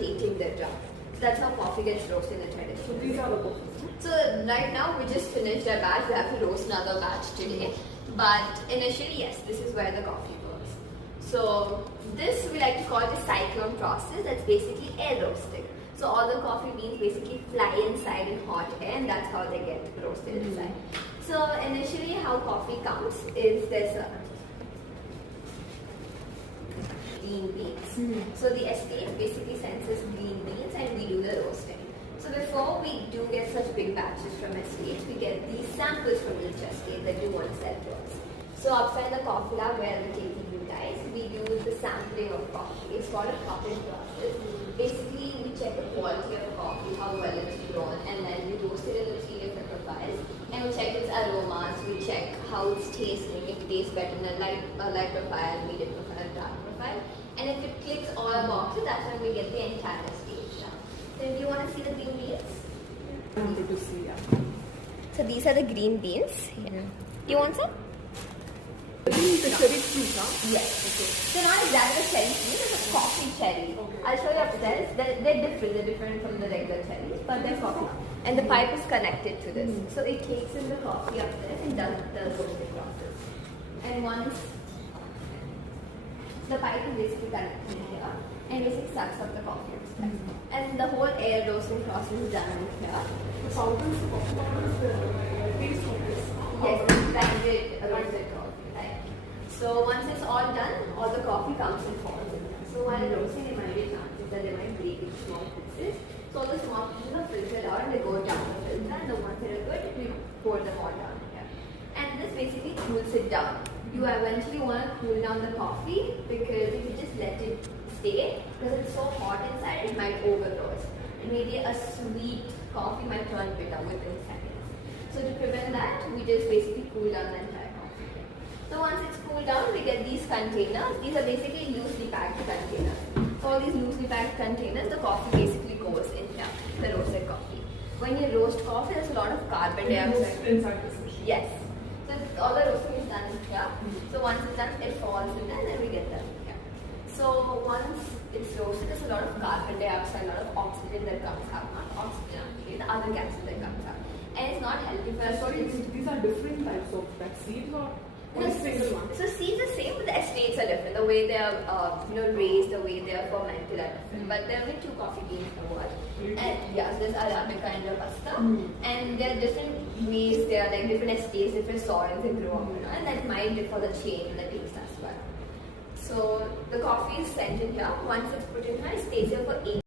heating the jar. So that's how coffee gets roasted in the tradition. So these are the coffees. So right now we just finished our batch. We have to roast another batch today. But initially, yes, this is where the coffee goes. So this we like to call the cyclone process. That's basically air roasting. So all the coffee beans basically fly inside in hot air, and that's how they get roasted inside. So initially, how coffee comes is there's a green beans. So the estate basically sends us green beans and we do the roasting. So before we do get such big batches from estates, we get these samples from each estate that do want to sell to us. So outside the coffee lab where we're taking you guys, we do the sampling of coffee. It's called a cupping process. Basically, we check the quality of coffee, how well it's grown, and then we roast it in the 3 different profiles. And we check its aromas, we check how it's tasting, if it tastes better in a light profile, medium profile, dark profile. And if it clicks all our boxes, that's when we get the entire stage down. So do you want to see the green beans? I wanted to see, yeah. So these are the green beans. Here. Do you want some? I think the cherry fruit, huh? Yes. Okay. So not exactly a cherry fruit, it's a coffee cherry. Okay. I'll show you upstairs. They're different. They're different from the regular cherries, but they're coffee. And the pipe is connected to this. So it takes in the coffee upstairs and does the roasting process. And once the pipe is basically connected here and basically sucks up the coffee upstairs. And the whole air roasting process is done in here. The fountains, the coffee powders, the taste of this. Yes, blended roasted coffee, right? So once it's all done, all the coffee comes and falls in there. So while roasting, there might be chances that they might break into small pieces. So all the small pieces are filtered out and they go down the filter, and the ones that are good, we pour them all down here. And this basically cools it down. You eventually want to cool down the coffee because if you just let it stay, because it's so hot inside, it might overdose. And maybe a sweet coffee might turn bitter within seconds. So to prevent that, we just basically cool down the entire coffee. So once it's cooled down, we get these containers. These are basically loosely packed containers. So all these loosely packed containers, the coffee basically goes in here, the roasted coffee. When you roast coffee, there's a lot of carbon dioxide. Inside this machine. Yes. So all the roasting is done here. So once it's done, it falls in there and then we get that here. So once it's roasted, there's a lot of carbon dioxide, a lot of oxygen that comes out. Not oxygen actually, the other gases that comes out. And it's not healthy for us. Sorry, these are different types of that seeds or No, a single one? so seeds are same, but the estates are different. The way they are, raised, the way they are fermented are different. But there are only 2 coffee beans in the world. Really? And yes, there's Arabica and Robusta. And there are different ways. There are like different estates, different soils they grow up in, and that might differ the change in the taste as well. So the coffee is sent in here. Once it's put in here, it stays here for 8